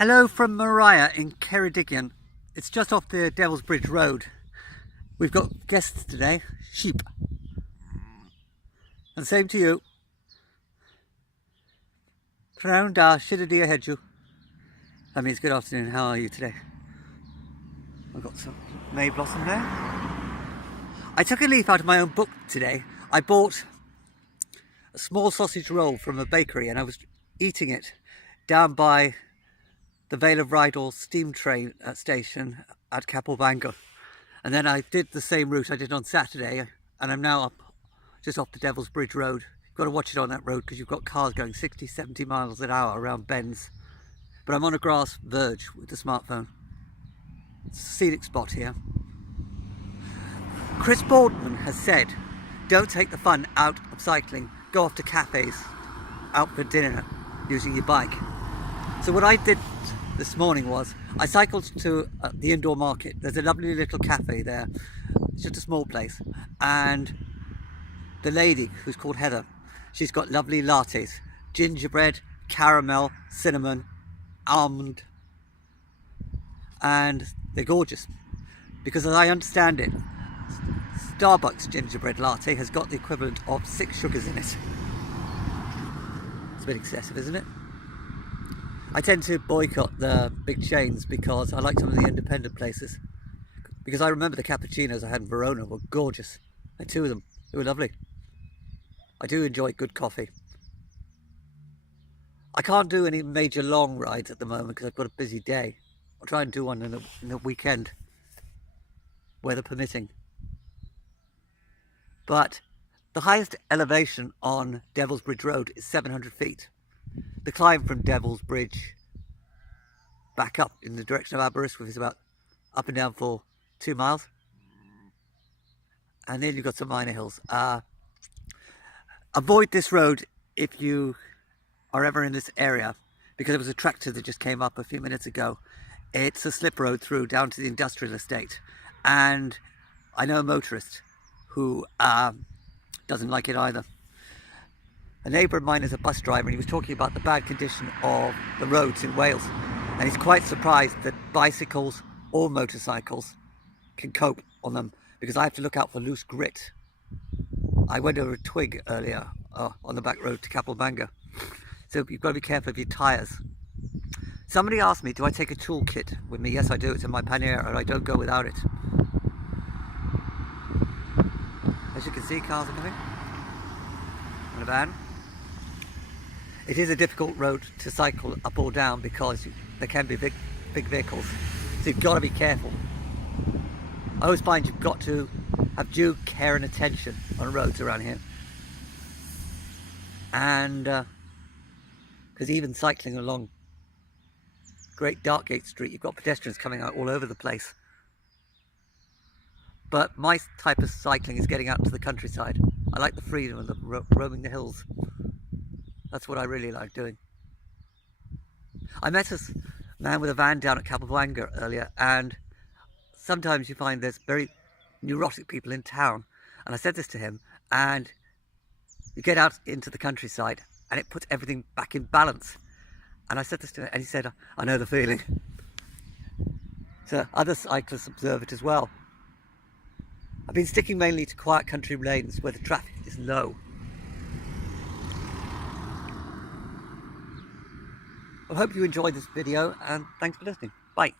Hello from Moriah in Ceredigion. It's just off the Devil's Bridge Road. We've got guests today, sheep. And same to you. Pnawn da, Ceredigion hedgew. That means good afternoon. How are you today? I've got some May blossom there. I took a leaf out of my own book today. I bought a small sausage roll from a bakery and I was eating it down by the Vale of Rydal steam train station at Capelbangor. And then I did the same route I did on Saturday, and I'm now up just off the Devil's Bridge Road. You've got to watch it on that road because you've got cars going 60, 70 miles an hour around bends. But I'm on a grass verge with the smartphone. It's a scenic spot here. Chris Boardman has said, don't take the fun out of cycling. Go off to cafes, out for dinner, using your bike. So what I did this morning was I cycled to the indoor market. There's a lovely little cafe there. It's just a small place, and the lady, who's called Heather, she's got lovely lattes, gingerbread, caramel, cinnamon, almond, and they're gorgeous because, as I understand it, Starbucks gingerbread latte has got the equivalent of 6 sugars in it. It's a bit excessive, isn't it? I tend to boycott the big chains because I like some of the independent places. Because I remember the cappuccinos I had in Verona were gorgeous. And 2 of them, they were lovely. I do enjoy good coffee. I can't do any major long rides at the moment because I've got a busy day. I'll try and do one in the weekend, weather permitting. But the highest elevation on Devil's Bridge Road is 700 feet. The climb from Devil's Bridge back up in the direction of Aberystwyth is about up and down for 2 miles. And then you've got some minor hills. Avoid this road if you are ever in this area, because there was a tractor that just came up a few minutes ago. It's a slip road through down to the industrial estate. And I know a motorist who doesn't like it either. A neighbour of mine is a bus driver, and he was talking about the bad condition of the roads in Wales, and he's quite surprised that bicycles or motorcycles can cope on them, because I have to look out for loose grit. I went over a twig earlier on the back road to Capelbangor, so you've got to be careful of your tyres. Somebody asked me, do I take a toolkit with me? Yes, I do. It's in my pannier, and I don't go without it. As you can see, cars are coming in a van. It is a difficult road to cycle up or down because there can be big vehicles, so you've got to be careful. I always find you've got to have due care and attention on roads around here, and because even cycling along Great Darkgate Street, you've got pedestrians coming out all over the place. But my type of cycling is getting out to the countryside. I like the freedom of roaming the hills. That's what I really like doing. I met a man with a van down at Capelbangor earlier, and sometimes you find there's very neurotic people in town. And I said this to him, and you get out into the countryside and it puts everything back in balance. And I said this to him, and he said, I know the feeling. So other cyclists observe it as well. I've been sticking mainly to quiet country lanes where the traffic is low. I hope you enjoyed this video, and thanks for listening. Bye.